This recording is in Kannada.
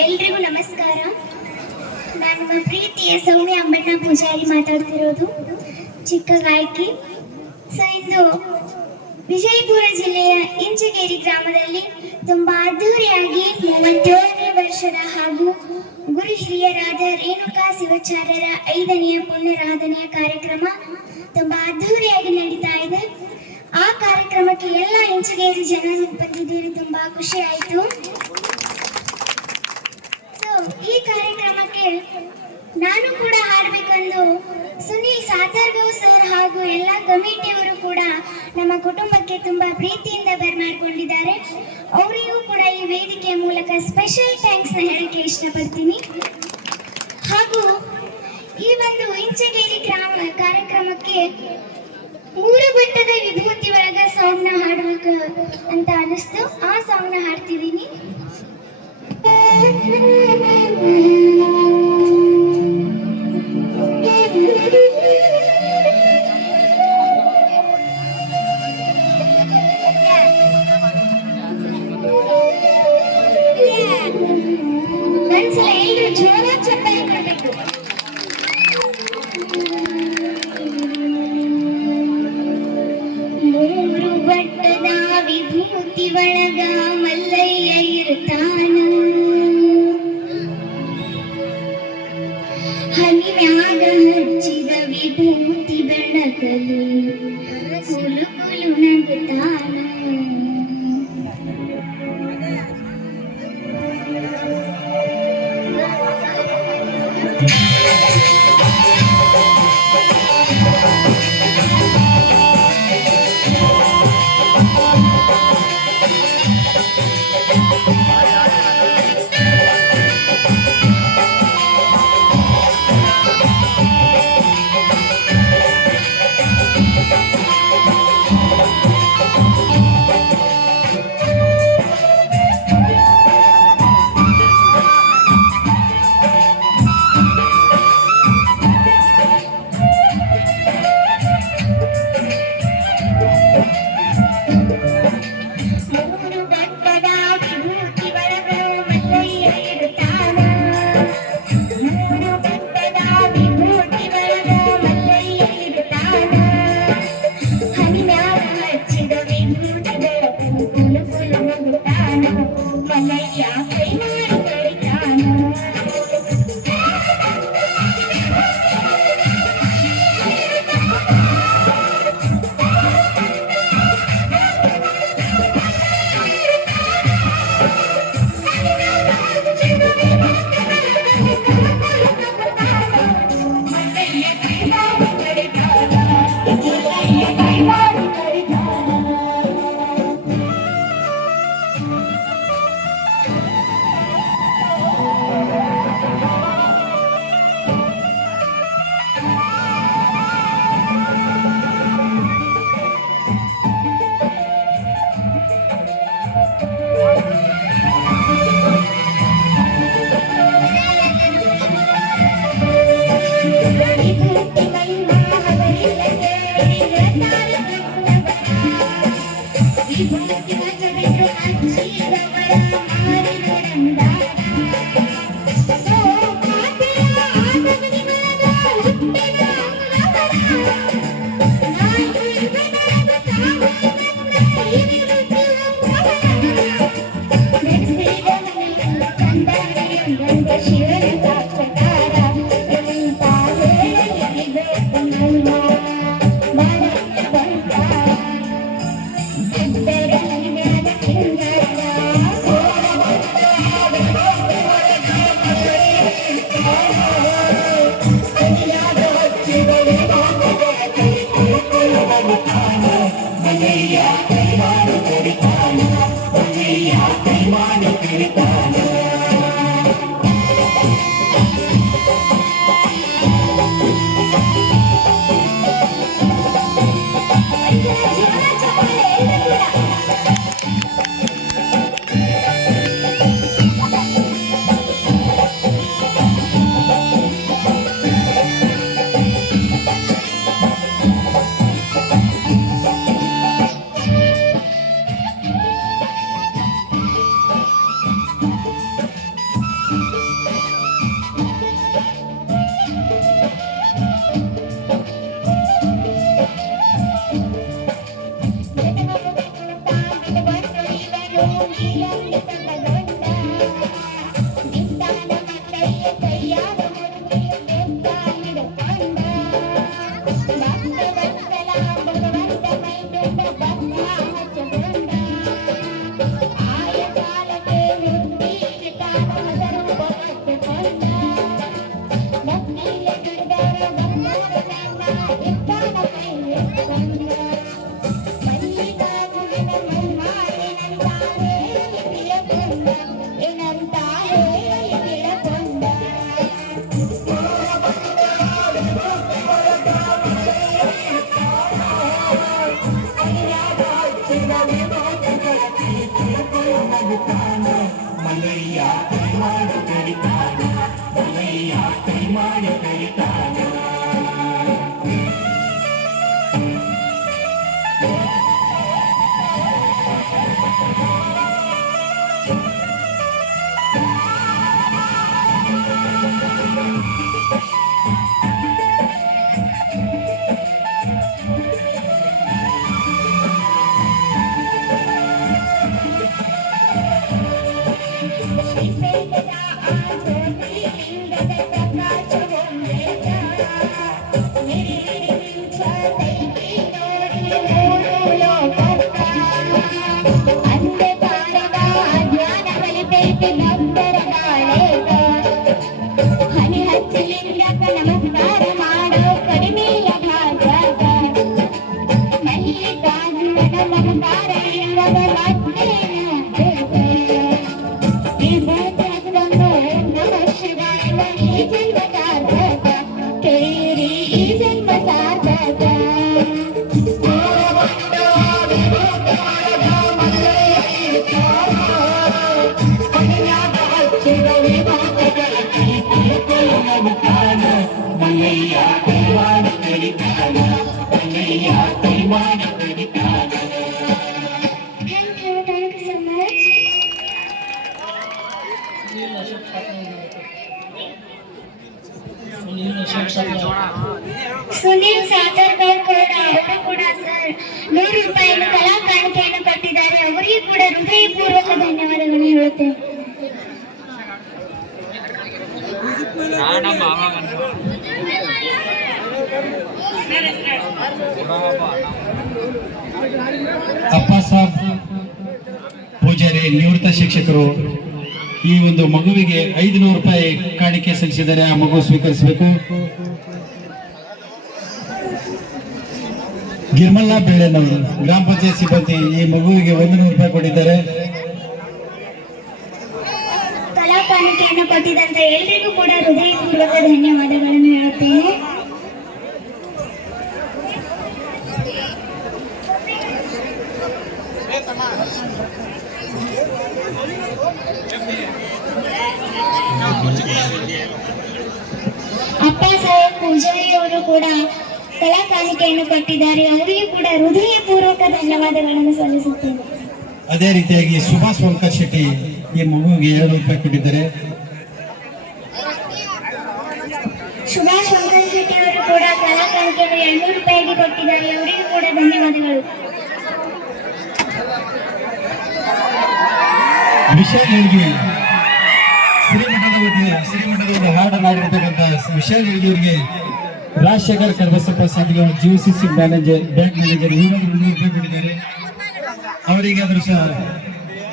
ಎಲ್ರಿಗೂ ನಮಸ್ಕಾರ. ನಾನು ನಿಮ್ಮ ಪ್ರೀತಿಯ ಸೌಮ್ಯ ಅಂಬಣ್ಣ ಪೂಜಾರಿ ಮಾತಾಡ್ತಿರೋದು, ಚಿಕ್ಕ ಗಾಯಕಿ. ಇಂದು ವಿಜಯಪುರ ಜಿಲ್ಲೆಯ ಇಂಚಗೇರಿ ಗ್ರಾಮದಲ್ಲಿ ತುಂಬಾ ಅದ್ದೂರಿಯಾಗಿ 37ನೇ ವರ್ಷದ ಹಾಗೂ ಗುರು ಹಿರಿಯರಾದ ರೇಣುಕಾ ಶಿವಾಚಾರ್ಯರ 5ನೆಯ ಪುಣ್ಯರಾಧನೆಯ ಕಾರ್ಯಕ್ರಮ ತುಂಬಾ ಅದ್ದೂರಿಯಾಗಿ ನಡೀತಾ ಇದೆ. ಆ ಕಾರ್ಯಕ್ರಮಕ್ಕೆ ಎಲ್ಲ ಇಂಚಗೇರಿ ಜನ ಬಂದಿದ್ದೀರಿ, ತುಂಬಾ ಖುಷಿ ಆಯಿತು. ಈ ಕಾರ್ಯಕ್ರಮಕ್ಕೆ ನಾನು ಕೂಡ ಹಾಡಬೇಕೆಂದು ಸುನೀಲ್ ಸಾತರ್ಗಾವ್ ಸರ್ ಹಾಗೂ ಎಲ್ಲ ಕಮಿಟಿಯವರು ಕೂಡ ನಮ್ಮ ಕುಟುಂಬಕ್ಕೆ ತುಂಬಾ ಪ್ರೀತಿಯಿಂದ ಬರ್ಮಾಡ್ಕೊಂಡಿದ್ದಾರೆ. ಅವರಿಗೂ ಕೂಡ ಈ ವೇದಿಕೆಯ ಮೂಲಕ ಸ್ಪೆಷಲ್ ಥ್ಯಾಂಕ್ಸ್ನ ಹೇಳಕ್ಕೆ ಇಷ್ಟಪಡ್ತೀನಿ. ಹಾಗೂ ಈ ಒಂದು ಇಂಚಗೇರಿ ಕಾರ್ಯಕ್ರಮಕ್ಕೆ 3 ಬಣ್ಣದ ವಿಭೂತಿ ಒಳಗ ಸಾಂಗ್ನ ಹಾಡಬೇಕು ಅಂತ ಅನಿಸ್ತು. ಆ ಸಾಂಗ್ನ ಹಾಡ್ತಿದ್ದೀನಿ. ಒಂದ್ಸಲ ಎಲ್ಲರೂ ಜೋರಾಗಿ ಚಪ್ಪಾಳೆ ಕೊಡ್ಬೇಕು. ಮೂರು ಬಟ್ಟದ ವಿಭೂತಿ ಒಳಗ ಮಲ್ಲಯ್ಯ ಇರ್ತಾನ, ಹನಿಮ್ಯಾಗ ಹಚ್ಚಿದ ವಿಭೂತಿ ಬೆಳಕಲಿ ಕುಲು ಕುಲು ನಗುತ್ತಾನ. Thank you so much. Sunil ಸಾಗರ್ಕರ್ ಅವರು ಕೂಡ ಸರ್ 100 ರೂಪಾಯಿನ ಕಲಾ ಕಾಣಿಕೆಯನ್ನು ಕೊಟ್ಟಿದ್ದಾರೆ. ಅವರಿಗೆ ಕೂಡ ಹೃದಯಪೂರ್ವಕ ಧನ್ಯವಾದಗಳನ್ನು ಹೇಳುತ್ತೇನೆ. ಅಪ್ಪ ಸಾಬ್ ಪೂಜಾರಿ ನಿವೃತ್ತ ಶಿಕ್ಷಕರು ಈ ಒಂದು ಮಗುವಿಗೆ 500 ರೂಪಾಯಿ ಕಾಣಿಕೆ ಸಲ್ಲಿಸಿದ್ದಾರೆ. ಆ ಮಗು ಸ್ವೀಕರಿಸಬೇಕು. ಗಿರ್ಮಲ್ಲ ಬೇಳೆನವರು ಗ್ರಾಮ ಪಂಚಾಯತ್ ಸಿಬ್ಬಂದಿ ಈ ಮಗುವಿಗೆ 100 ರೂಪಾಯಿ ಕೊಟ್ಟಿದ್ದಾರೆ. ಕಲಾ ಕಾಣಿಕೆಯನ್ನು ಕೊಟ್ಟಿದ್ದಂತ ಎಲ್ಲರಿಗೂ ಕೂಡ ಹೃದಯಪೂರ್ವಕ ಧನ್ಯವಾದಗಳನ್ನು ಹೇಳುತ್ತೇನೆ. ಅಪ್ಪ ಸಾಹೇಬ್ ಪೂಜಾರಿ ಅವರು ಕೂಡ ಕಲಾ ಕಾಣಿಕೆಯನ್ನು ಕೊಟ್ಟಿದ್ದಾರೆ. ಅವರಿಗೆ ಕೂಡ ಹೃದಯಪೂರ್ವಕ ಧನ್ಯವಾದಗಳನ್ನು ಸಲ್ಲಿಸುತ್ತೇನೆ. ಅದೇ ರೀತಿಯಾಗಿ ಸುಭಾಷ್ ವಂಕರ್ ಶೆಟ್ಟಿ ಈ ಮಗುವಿಗೆ 200 ರೂಪಾಯಿ ಕೊಟ್ಟಿದ್ದಾರೆ. ಸುಭಾಷ್ ವಂಕರ್ ಶೆಟ್ಟಿ ಅವರು ಕೂಡ ಕಲಾ ಕಾಣಿಕೆಯನ್ನು 200 ರೂಪಾಯಿಗೆ ಕೊಟ್ಟಿದ್ದಾರೆ. ಅವರಿಗೂ ಕೂಡ ಧನ್ಯವಾದಗಳು. ವಿಶಾಲ್ ಹೆಡ್ಗಿ ಶ್ರೀಮಠದ ಒಂದು ಹಾಡನ್ನು ಹಾಡಿರ್ತಕ್ಕಂಥ ವಿಶಾಲ್ ಹೆಡ್ಗಿ ಅವರಿಗೆ ರಾಜಶೇಖರ್ ಕರ್ಬಸಪ್ಪ ಸಾಧಿಗಳು GOCC ಮ್ಯಾನೇಜರ್ ಬ್ಯಾಂಕ್ ಮ್ಯಾನೇಜರ್ 200 ರೂಪಾಯಿ ಕೊಟ್ಟಿದ್ದಾರೆ. ಅವರಿಗೆ ಆದರೂ ಸಹ